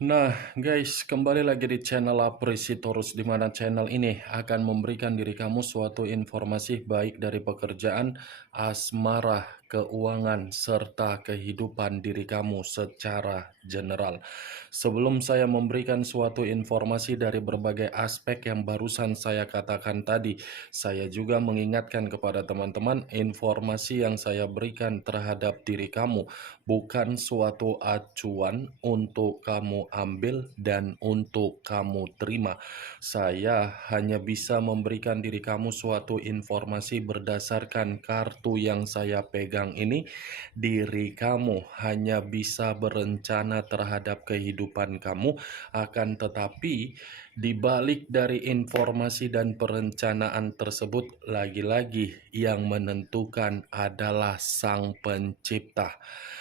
Nah, guys, kembali lagi di channel Apresitorus, di mana channel ini akan memberikan diri kamu suatu informasi baik dari pekerjaan, asmara, keuangan, serta kehidupan diri kamu secara general. Sebelum saya memberikan suatu informasi dari berbagai aspek yang barusan saya katakan tadi, saya juga mengingatkan kepada teman-teman informasi yang saya berikan terhadap diri kamu bukan suatu acuan untuk kamu ambil dan untuk kamu terima. Saya hanya bisa memberikan diri kamu suatu informasi berdasarkan kartu yang saya pegang ini. Diri kamu hanya bisa berencana terhadap kehidupan kamu, akan tetapi di balik dari informasi dan perencanaan tersebut, lagi-lagi yang menentukan adalah Sang Pencipta.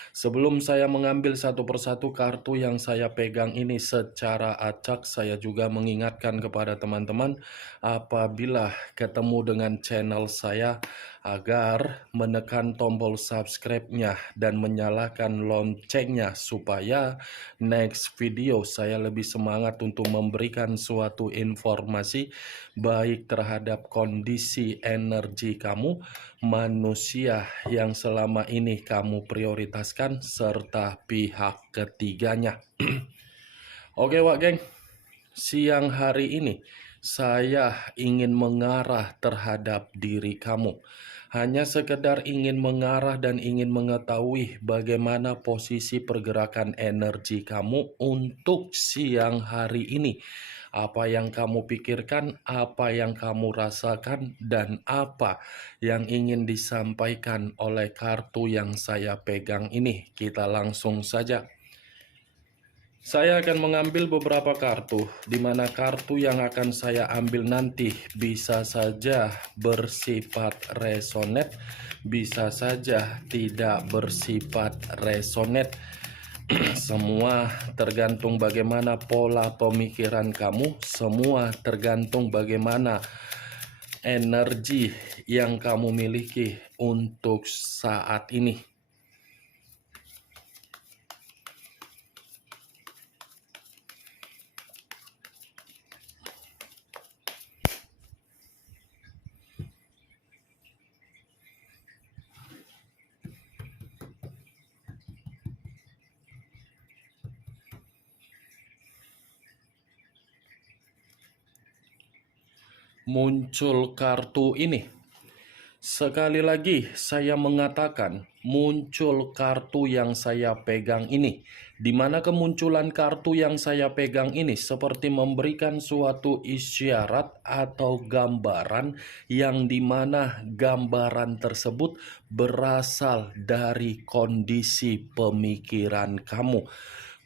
Sebelum saya mengambil satu persatu kartu yang saya pegang ini secara acak, saya juga mengingatkan kepada teman-teman apabila ketemu dengan channel saya agar menekan tombol subscribe-nya dan menyalakan loncengnya supaya next video saya lebih semangat untuk memberikan suatu informasi baik terhadap kondisi energi kamu, manusia yang selama ini kamu prioritaskan, serta pihak ketiganya. Oke Wak geng, siang hari ini saya ingin mengarah terhadap diri kamu. Hanya sekedar ingin mengarah dan ingin mengetahui bagaimana posisi pergerakan energi kamu untuk siang hari ini. Apa yang kamu pikirkan, apa yang kamu rasakan, dan apa yang ingin disampaikan oleh kartu yang saya pegang ini. Kita langsung saja. Saya akan mengambil beberapa kartu, di mana kartu yang akan saya ambil nanti bisa saja bersifat resonate, bisa saja tidak bersifat resonate. Semua tergantung bagaimana pola pemikiran kamu, semua tergantung bagaimana energi yang kamu miliki untuk saat ini. Muncul kartu ini. Sekali lagi saya mengatakan muncul kartu yang saya pegang ini. Di mana kemunculan kartu yang saya pegang ini seperti memberikan suatu isyarat atau gambaran yang dimana gambaran tersebut berasal dari kondisi pemikiran kamu.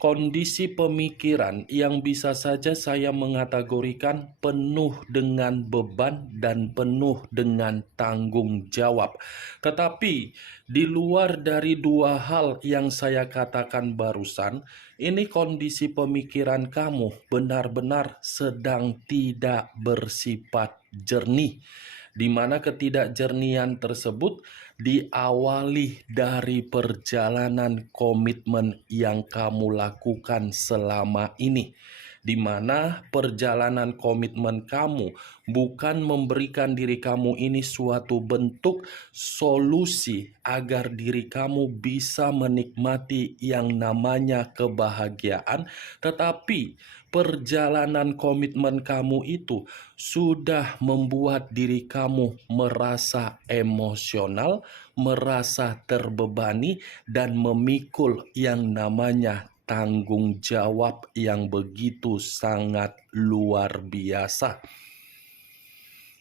Kondisi pemikiran yang bisa saja saya mengategorikan penuh dengan beban dan penuh dengan tanggung jawab. Tetapi di luar dari dua hal yang saya katakan barusan, ini kondisi pemikiran kamu benar-benar sedang tidak bersifat jernih, di mana ketidakjernihan tersebut diawali dari perjalanan komitmen yang kamu lakukan selama ini, di mana perjalanan komitmen kamu bukan memberikan diri kamu ini suatu bentuk solusi agar diri kamu bisa menikmati yang namanya kebahagiaan, tetapi perjalanan komitmen kamu itu sudah membuat diri kamu merasa emosional, merasa terbebani, dan memikul yang namanya tanggung jawab yang begitu sangat luar biasa.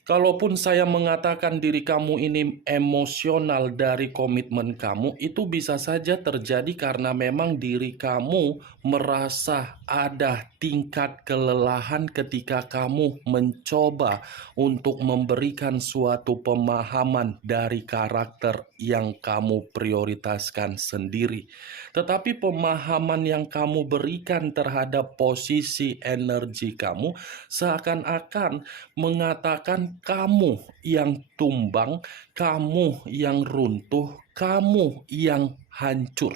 Kalaupun saya mengatakan diri kamu ini emosional dari komitmen kamu, itu bisa saja terjadi karena memang diri kamu merasa ada tingkat kelelahan ketika kamu mencoba untuk memberikan suatu pemahaman dari karakter yang kamu prioritaskan sendiri. Tetapi pemahaman yang kamu berikan terhadap posisi energi kamu seakan-akan mengatakan kamu yang tumbang, kamu yang runtuh, kamu yang hancur.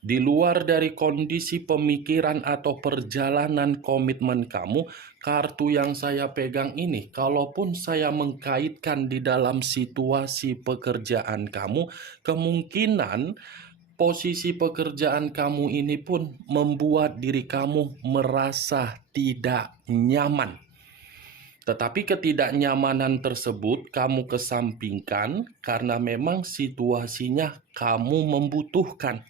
Di luar dari kondisi pemikiran atau perjalanan komitmen kamu, kartu yang saya pegang ini, kalaupun saya mengkaitkan di dalam situasi pekerjaan kamu, kemungkinan posisi pekerjaan kamu ini pun membuat diri kamu merasa tidak nyaman. Tetapi ketidaknyamanan tersebut kamu kesampingkan karena memang situasinya kamu membutuhkan.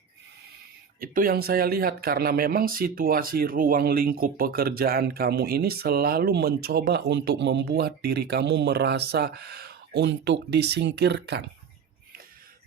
Itu yang saya lihat karena memang situasi ruang lingkup pekerjaan kamu ini selalu mencoba untuk membuat diri kamu merasa untuk disingkirkan.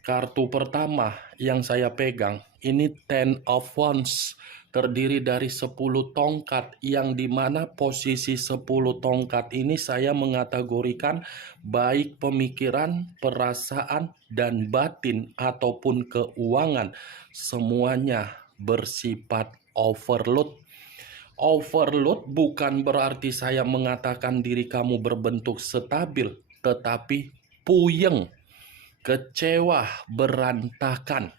Kartu pertama yang saya pegang ini Ten of Wands, terdiri dari 10 tongkat yang dimana posisi 10 tongkat ini saya mengategorikan baik pemikiran, perasaan, dan batin ataupun keuangan. Semuanya bersifat overload. Overload bukan berarti saya mengatakan diri kamu berbentuk stabil, tetapi puyeng, kecewa, berantakan.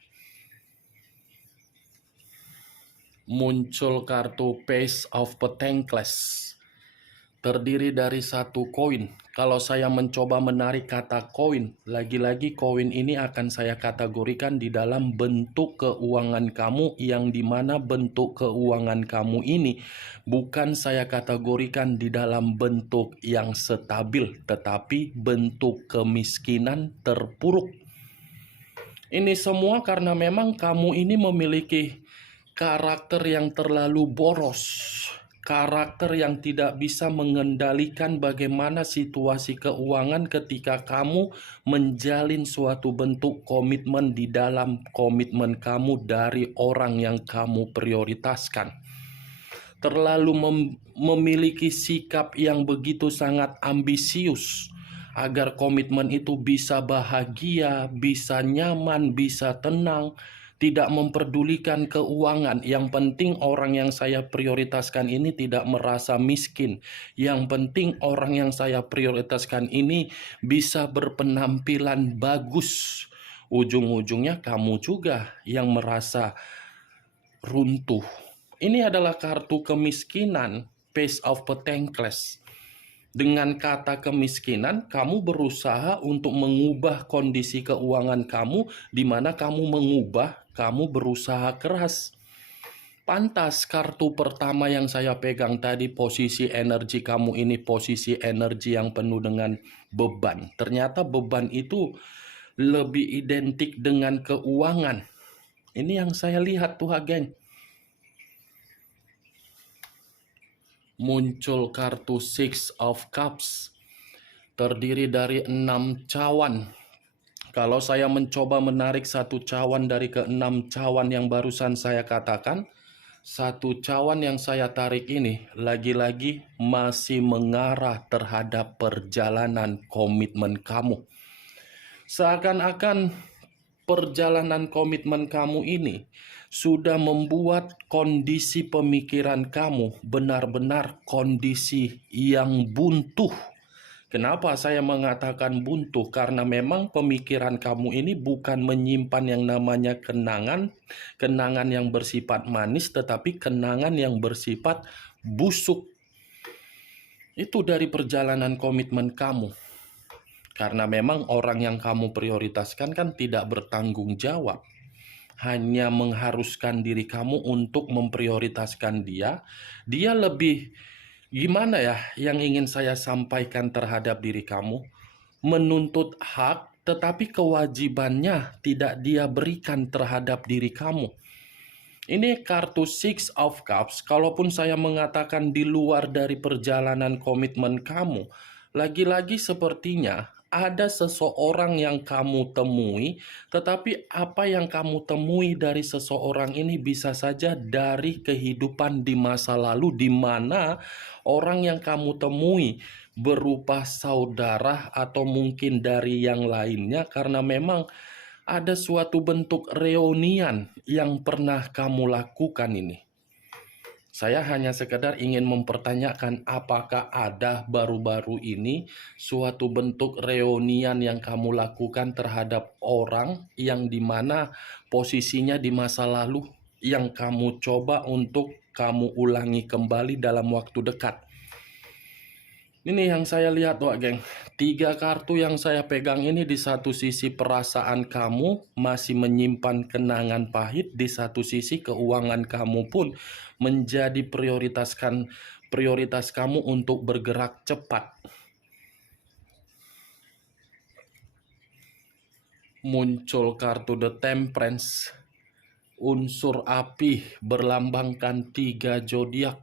Muncul kartu Page of Pentacles, terdiri dari 1 koin. Kalau saya mencoba menarik kata koin, lagi-lagi koin ini akan saya kategorikan di dalam bentuk keuangan kamu, yang dimana bentuk keuangan kamu ini bukan saya kategorikan di dalam bentuk yang stabil, tetapi bentuk kemiskinan terpuruk. Ini semua karena memang kamu ini memiliki karakter yang terlalu boros, karakter yang tidak bisa mengendalikan bagaimana situasi keuangan ketika kamu menjalin suatu bentuk komitmen di dalam komitmen kamu dari orang yang kamu prioritaskan. Terlalu memiliki sikap yang begitu sangat ambisius agar komitmen itu bisa bahagia, bisa nyaman, bisa tenang, tidak memperdulikan keuangan. Yang penting orang yang saya prioritaskan ini tidak merasa miskin. Yang penting orang yang saya prioritaskan ini bisa berpenampilan bagus. Ujung-ujungnya kamu juga yang merasa runtuh. Ini adalah kartu kemiskinan, Page of Pentacles. Dengan kata kemiskinan, kamu berusaha untuk mengubah kondisi keuangan kamu, di mana kamu mengubah, kamu berusaha keras. Pantas kartu pertama yang saya pegang tadi, posisi energi kamu ini posisi energi yang penuh dengan beban. Ternyata beban itu lebih identik dengan keuangan. Ini yang saya lihat tuh, geng. Muncul kartu Six of Cups, terdiri dari 6 cawan. Kalau saya mencoba menarik 1 cawan dari ke-6 cawan yang barusan saya katakan, 1 cawan yang saya tarik ini lagi-lagi masih mengarah terhadap perjalanan komitmen kamu. Seakan-akan perjalanan komitmen kamu ini sudah membuat kondisi pemikiran kamu benar-benar kondisi yang buntu. Kenapa saya mengatakan buntu? Karena memang pemikiran kamu ini bukan menyimpan yang namanya kenangan yang bersifat manis, tetapi kenangan yang bersifat busuk. Itu dari perjalanan komitmen kamu. Karena memang orang yang kamu prioritaskan kan tidak bertanggung jawab. Hanya mengharuskan diri kamu untuk memprioritaskan dia. Dia lebih, gimana ya yang ingin saya sampaikan terhadap diri kamu? Menuntut hak, tetapi kewajibannya tidak dia berikan terhadap diri kamu. Ini kartu Six of Cups. Kalaupun saya mengatakan di luar dari perjalanan komitmen kamu, lagi-lagi sepertinya ada seseorang yang kamu temui, tetapi apa yang kamu temui dari seseorang ini bisa saja dari kehidupan di masa lalu, di mana orang yang kamu temui berupa saudara atau mungkin dari yang lainnya, karena memang ada suatu bentuk reunian yang pernah kamu lakukan ini. Saya hanya sekedar ingin mempertanyakan apakah ada baru-baru ini suatu bentuk reunian yang kamu lakukan terhadap orang yang dimana posisinya di masa lalu yang kamu coba untuk kamu ulangi kembali dalam waktu dekat. Ini yang saya lihat, Wak Geng. 3 kartu yang saya pegang ini, di satu sisi perasaan kamu masih menyimpan kenangan pahit, di satu sisi keuangan kamu pun menjadi prioritas kamu untuk bergerak cepat. Muncul kartu The Temperance, unsur api berlambangkan 3 zodiak,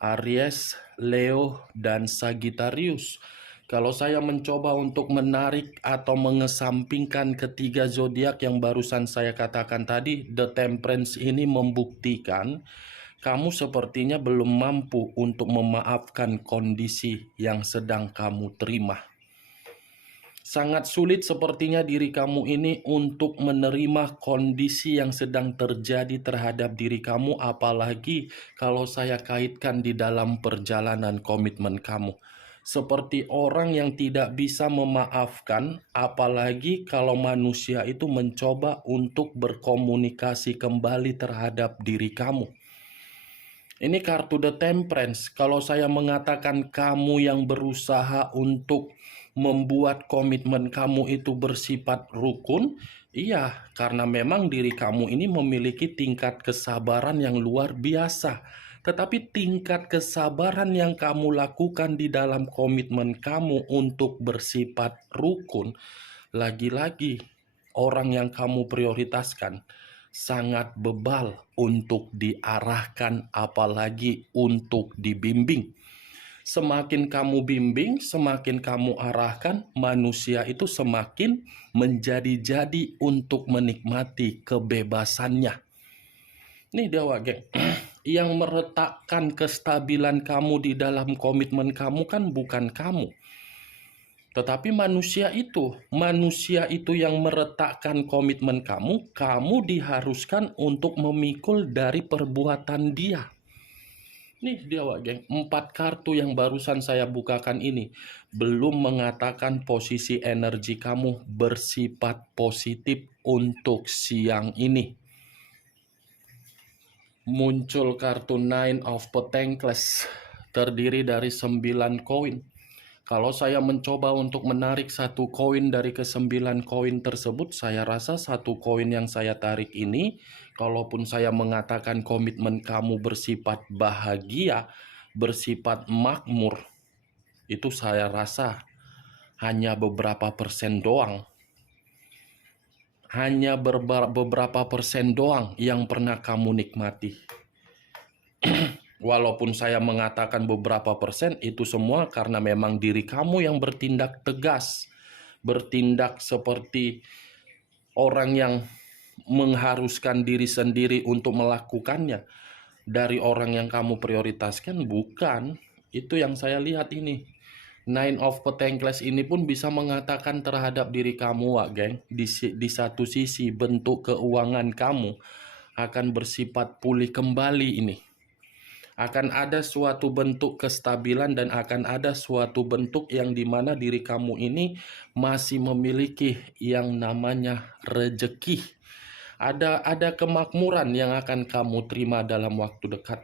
Aries, Leo, dan Sagittarius. Kalau saya mencoba untuk menarik atau mengesampingkan ketiga zodiak yang barusan saya katakan tadi, The Temperance ini membuktikan kamu sepertinya belum mampu untuk memaafkan kondisi yang sedang kamu terima. Sangat sulit sepertinya diri kamu ini untuk menerima kondisi yang sedang terjadi terhadap diri kamu, apalagi kalau saya kaitkan di dalam perjalanan komitmen kamu. Seperti orang yang tidak bisa memaafkan, apalagi kalau manusia itu mencoba untuk berkomunikasi kembali terhadap diri kamu. Ini kartu The Temperance. Kalau saya mengatakan kamu yang berusaha untuk membuat komitmen kamu itu bersifat rukun, iya, karena memang diri kamu ini memiliki tingkat kesabaran yang luar biasa. Tetapi tingkat kesabaran yang kamu lakukan di dalam komitmen kamu untuk bersifat rukun, lagi-lagi orang yang kamu prioritaskan sangat bebal untuk diarahkan, apalagi untuk dibimbing. Semakin kamu bimbing, semakin kamu arahkan, manusia itu semakin menjadi-jadi untuk menikmati kebebasannya. Nih dia, Wak Geng. Yang meretakkan kestabilan kamu di dalam komitmen kamu kan bukan kamu, tetapi manusia itu yang meretakkan komitmen kamu. Kamu diharuskan untuk memikul dari perbuatan dia. Nih dia, Wak Geng, 4 kartu yang barusan saya bukakan ini belum mengatakan posisi energi kamu bersifat positif untuk siang ini. Muncul kartu Nine of Pentacles, terdiri dari 9 koin. Kalau saya mencoba untuk menarik 1 koin dari ke-9 koin tersebut, saya rasa 1 koin yang saya tarik ini, kalaupun saya mengatakan komitmen kamu bersifat bahagia, bersifat makmur, itu saya rasa hanya beberapa persen doang. Hanya beberapa persen doang yang pernah kamu nikmati. Walaupun saya mengatakan beberapa persen, itu semua karena memang diri kamu yang bertindak tegas, bertindak seperti orang yang mengharuskan diri sendiri untuk melakukannya. Dari orang yang kamu prioritaskan, bukan. Itu yang saya lihat ini. Nine of Pentacles ini pun bisa mengatakan terhadap diri kamu, Wak Geng. Di satu sisi bentuk keuangan kamu akan bersifat pulih kembali ini. Akan ada suatu bentuk kestabilan dan akan ada suatu bentuk yang dimana diri kamu ini masih memiliki yang namanya rejeki. Ada kemakmuran yang akan kamu terima dalam waktu dekat.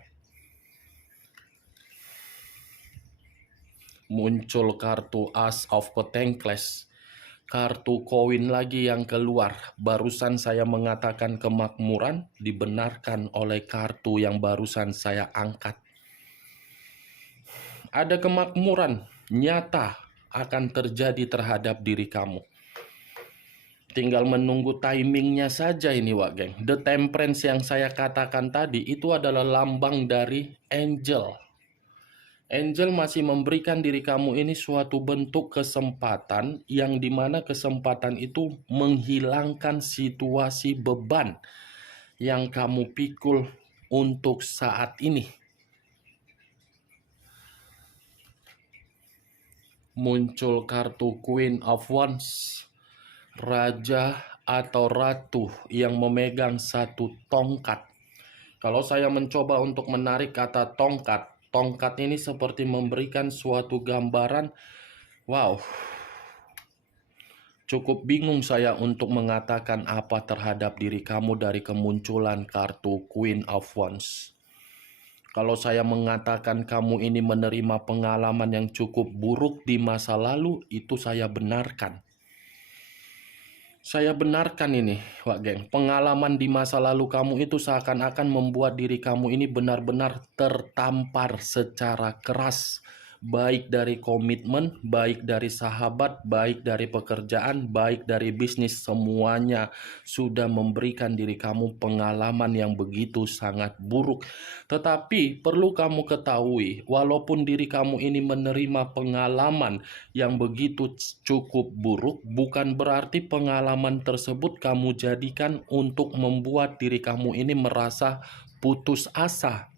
Muncul kartu Ace of Pentacles. Kartu koin lagi yang keluar. Barusan saya mengatakan kemakmuran, dibenarkan oleh kartu yang barusan saya angkat. Ada kemakmuran nyata akan terjadi terhadap diri kamu. Tinggal menunggu timingnya saja ini, Wak Geng. The Temperance yang saya katakan tadi itu adalah lambang dari angel. Angel masih memberikan diri kamu ini suatu bentuk kesempatan, yang dimana kesempatan itu menghilangkan situasi beban yang kamu pikul untuk saat ini. Muncul kartu Queen of Wands, raja atau ratu yang memegang satu tongkat. Kalau saya mencoba untuk menarik kata tongkat, tongkat ini seperti memberikan suatu gambaran. Wow, cukup bingung saya untuk mengatakan apa terhadap diri kamu dari kemunculan kartu Queen of Wands. Kalau saya mengatakan kamu ini menerima pengalaman yang cukup buruk di masa lalu, itu saya benarkan. Saya benarkan ini, Wak Geng. Pengalaman di masa lalu kamu itu seakan-akan membuat diri kamu ini benar-benar tertampar secara keras. Baik dari komitmen, baik dari sahabat, baik dari pekerjaan, baik dari bisnis. Semuanya sudah memberikan diri kamu pengalaman yang begitu sangat buruk. Tetapi perlu kamu ketahui, walaupun diri kamu ini menerima pengalaman yang begitu cukup buruk, bukan berarti pengalaman tersebut kamu jadikan untuk membuat diri kamu ini merasa putus asa.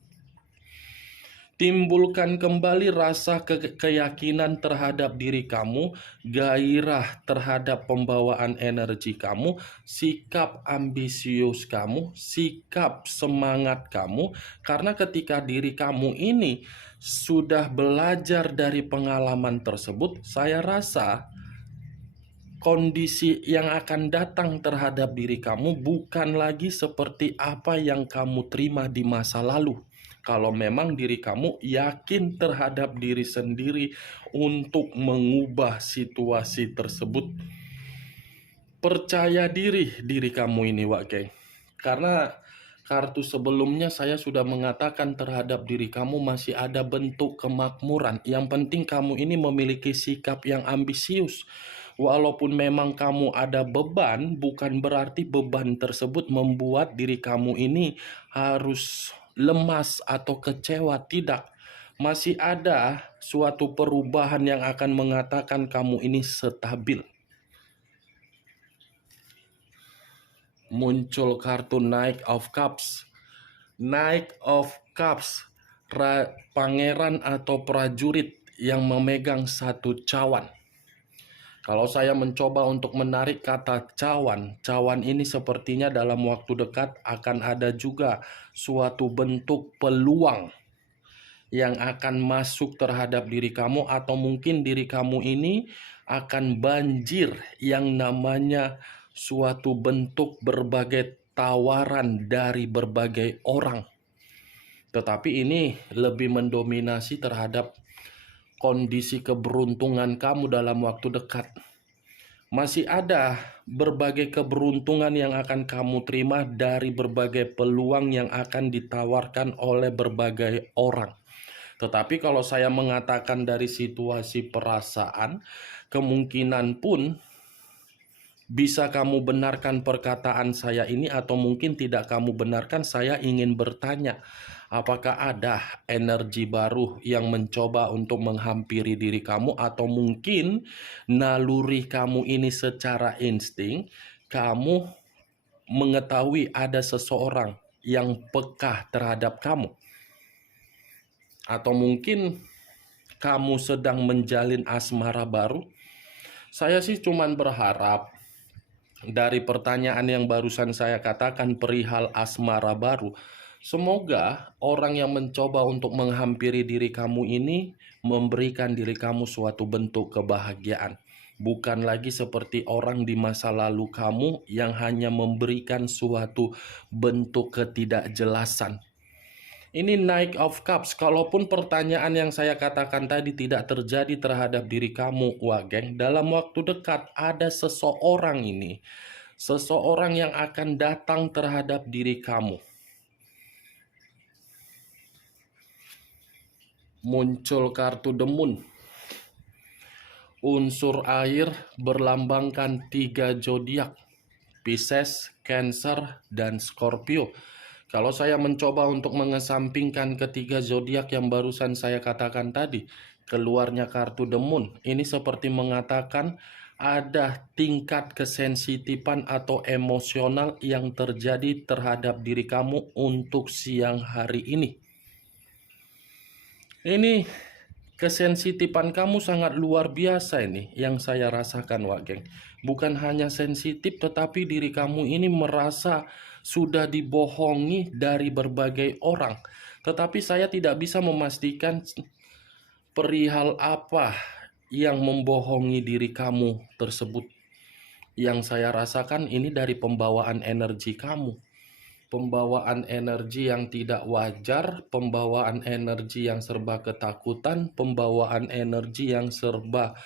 Timbulkan kembali rasa keyakinan terhadap diri kamu, gairah terhadap pembawaan energi kamu, sikap ambisius kamu, sikap semangat kamu. Karena ketika diri kamu ini sudah belajar dari pengalaman tersebut, saya rasa kondisi yang akan datang terhadap diri kamu bukan lagi seperti apa yang kamu terima di masa lalu. Kalau memang diri kamu yakin terhadap diri sendiri untuk mengubah situasi tersebut. Percaya diri kamu ini, Wak Geng. Karena kartu sebelumnya saya sudah mengatakan terhadap diri kamu masih ada bentuk kemakmuran. Yang penting kamu ini memiliki sikap yang ambisius. Walaupun memang kamu ada beban, bukan berarti beban tersebut membuat diri kamu ini harus lemas atau kecewa. Tidak. Masih ada suatu perubahan yang akan mengatakan kamu ini stabil. Muncul kartu Knight of Cups. Knight of Cups, pangeran atau prajurit yang memegang satu cawan. Kalau saya mencoba untuk menarik kata cawan, cawan ini sepertinya dalam waktu dekat akan ada juga suatu bentuk peluang yang akan masuk terhadap diri kamu, atau mungkin diri kamu ini akan banjir yang namanya suatu bentuk berbagai tawaran dari berbagai orang. Tetapi ini lebih mendominasi terhadap kondisi keberuntungan kamu dalam waktu dekat. Masih ada berbagai keberuntungan yang akan kamu terima dari berbagai peluang yang akan ditawarkan oleh berbagai orang. Tetapi kalau saya mengatakan dari situasi perasaan, kemungkinan pun bisa kamu benarkan perkataan saya ini atau mungkin tidak kamu benarkan. Saya ingin bertanya, apakah ada energi baru yang mencoba untuk menghampiri diri kamu, atau mungkin naluri kamu ini secara insting kamu mengetahui ada seseorang yang peka terhadap kamu, atau mungkin kamu sedang menjalin asmara baru. Saya sih cuman berharap dari pertanyaan yang barusan saya katakan perihal asmara baru, semoga orang yang mencoba untuk menghampiri diri kamu ini memberikan diri kamu suatu bentuk kebahagiaan. Bukan lagi seperti orang di masa lalu kamu yang hanya memberikan suatu bentuk ketidakjelasan. Ini Knight of Cups. Kalaupun pertanyaan yang saya katakan tadi tidak terjadi terhadap diri kamu, Wak Geng, dalam waktu dekat ada seseorang ini. Seseorang yang akan datang terhadap diri kamu. Muncul kartu The Moon. Unsur air berlambangkan 3 zodiak. Pisces, Cancer, dan Scorpio. Kalau saya mencoba untuk mengesampingkan ketiga zodiak yang barusan saya katakan tadi, keluarnya kartu The Moon. Ini seperti mengatakan ada tingkat kesensitifan atau emosional yang terjadi terhadap diri kamu untuk siang hari ini. Ini Kesensitifan kamu sangat luar biasa ini yang saya rasakan, Wak Geng. Bukan hanya sensitif, tetapi diri kamu ini merasa sudah dibohongi dari berbagai orang. Tetapi saya tidak bisa memastikan perihal apa yang membohongi diri kamu tersebut. Yang saya rasakan ini dari pembawaan energi kamu. Pembawaan energi yang tidak wajar, pembawaan energi yang serba ketakutan, pembawaan energi yang serba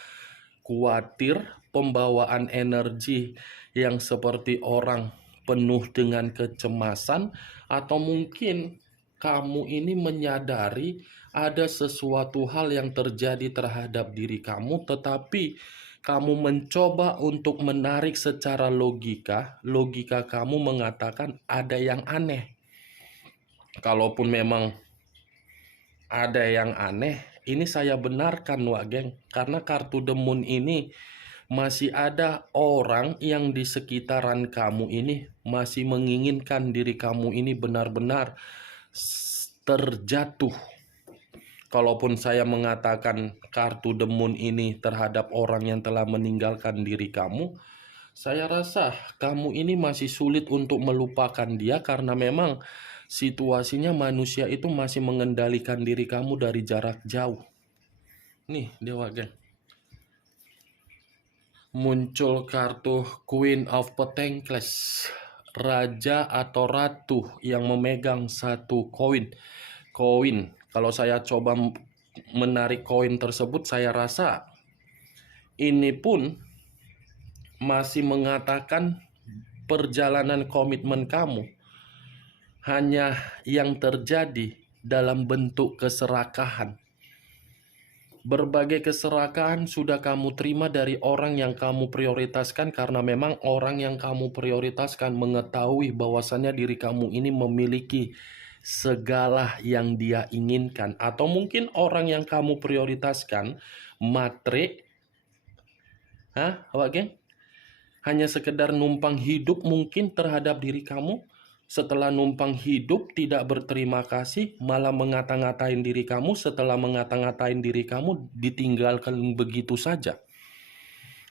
khawatir, pembawaan energi yang seperti orang penuh dengan kecemasan, atau mungkin kamu ini menyadari ada sesuatu hal yang terjadi terhadap diri kamu, tetapi kamu mencoba untuk menarik secara logika. Logika kamu mengatakan ada yang aneh. Kalaupun memang ada yang aneh, ini saya benarkan, Wak Geng. Karena kartu The Moon ini masih ada orang yang di sekitaran kamu ini masih menginginkan diri kamu ini benar-benar terjatuh. Kalaupun saya mengatakan kartu The Moon ini terhadap orang yang telah meninggalkan diri kamu, saya rasa kamu ini masih sulit untuk melupakan dia karena memang situasinya manusia itu masih mengendalikan diri kamu dari jarak jauh. Nih, Dewa Geng. Muncul kartu Queen of Pentacles. Raja atau ratu yang memegang satu koin. Koin. Kalau saya coba menarik koin tersebut, saya rasa ini pun masih mengatakan perjalanan komitmen kamu hanya yang terjadi dalam bentuk keserakahan. Berbagai keserakahan sudah kamu terima dari orang yang kamu prioritaskan karena memang orang yang kamu prioritaskan mengetahui bahwasannya diri kamu ini memiliki segala yang dia inginkan. Atau mungkin orang yang kamu prioritaskan matre, Wak Geng? Hanya sekedar numpang hidup mungkin terhadap diri kamu. Setelah numpang hidup tidak berterima kasih, malah ngata-ngatain diri kamu. Setelah ngata-ngatain diri kamu ditinggalkan begitu saja.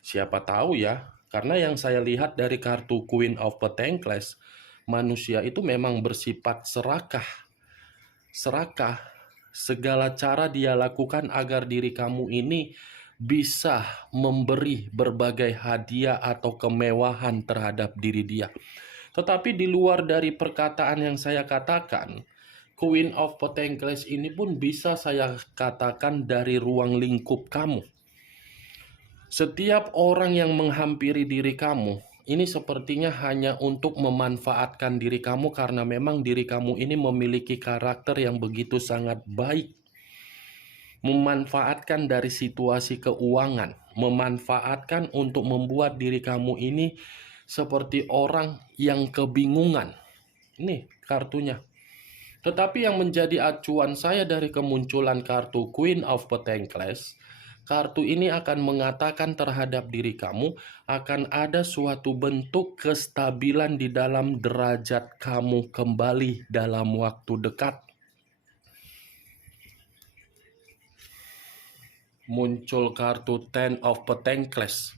Siapa tahu ya, karena yang saya lihat dari kartu Queen of Pentacles, manusia itu memang bersifat serakah. Serakah, segala cara dia lakukan agar diri kamu ini bisa memberi berbagai hadiah atau kemewahan terhadap diri dia. Tetapi di luar dari perkataan yang saya katakan, Queen of Pentacles ini pun bisa saya katakan dari ruang lingkup kamu. Setiap orang yang menghampiri diri kamu, ini sepertinya hanya untuk memanfaatkan diri kamu karena memang diri kamu ini memiliki karakter yang begitu sangat baik. Memanfaatkan dari situasi keuangan, memanfaatkan untuk membuat diri kamu ini seperti orang yang kebingungan. Ini kartunya. Tetapi yang menjadi acuan saya dari kemunculan kartu Queen of Pentacles, kartu ini akan mengatakan terhadap diri kamu akan ada suatu bentuk kestabilan di dalam derajat kamu kembali dalam waktu dekat. Muncul kartu Ten of Pentacles.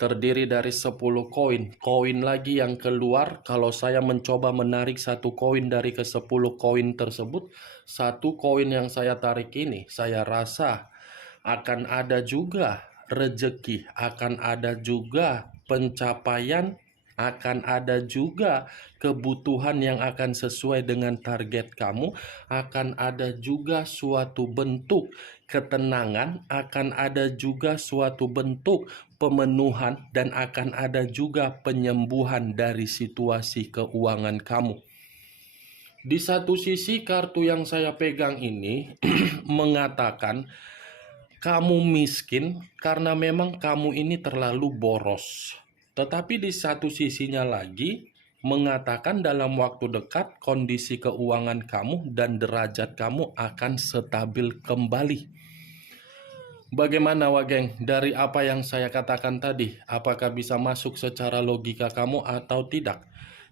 Terdiri dari 10 koin. Koin lagi yang keluar, kalau saya mencoba menarik satu koin dari ke 10 koin tersebut, satu koin yang saya tarik ini, saya rasa akan ada juga rezeki, akan ada juga pencapaian, akan ada juga kebutuhan yang akan sesuai dengan target kamu, akan ada juga suatu bentuk ketenangan, akan ada juga suatu bentuk pemenuhan, dan akan ada juga penyembuhan dari situasi keuangan kamu. Di satu sisi kartu yang saya pegang ini mengatakan kamu miskin karena memang kamu ini terlalu boros. Tetapi di satu sisinya lagi mengatakan dalam waktu dekat kondisi keuangan kamu dan derajat kamu akan stabil kembali. Bagaimana, Wak Geng? Dari apa yang saya katakan tadi, apakah bisa masuk secara logika kamu atau tidak?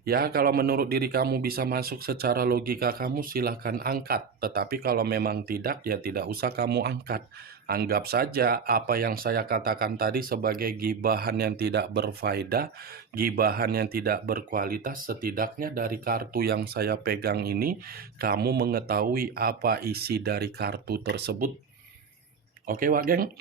Ya, kalau menurut diri kamu bisa masuk secara logika kamu silahkan angkat. Tetapi kalau memang tidak, ya tidak usah kamu angkat. Anggap saja apa yang saya katakan tadi sebagai gibahan yang tidak berfaedah, gibahan yang tidak berkualitas. Setidaknya dari kartu yang saya pegang ini, kamu mengetahui apa isi dari kartu tersebut. Oke, Wak Geng,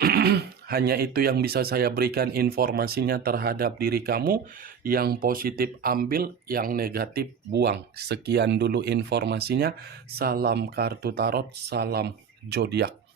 hanya itu yang bisa saya berikan informasinya terhadap diri kamu. Yang positif ambil, yang negatif buang. Sekian dulu informasinya. Salam kartu tarot, salam zodiak.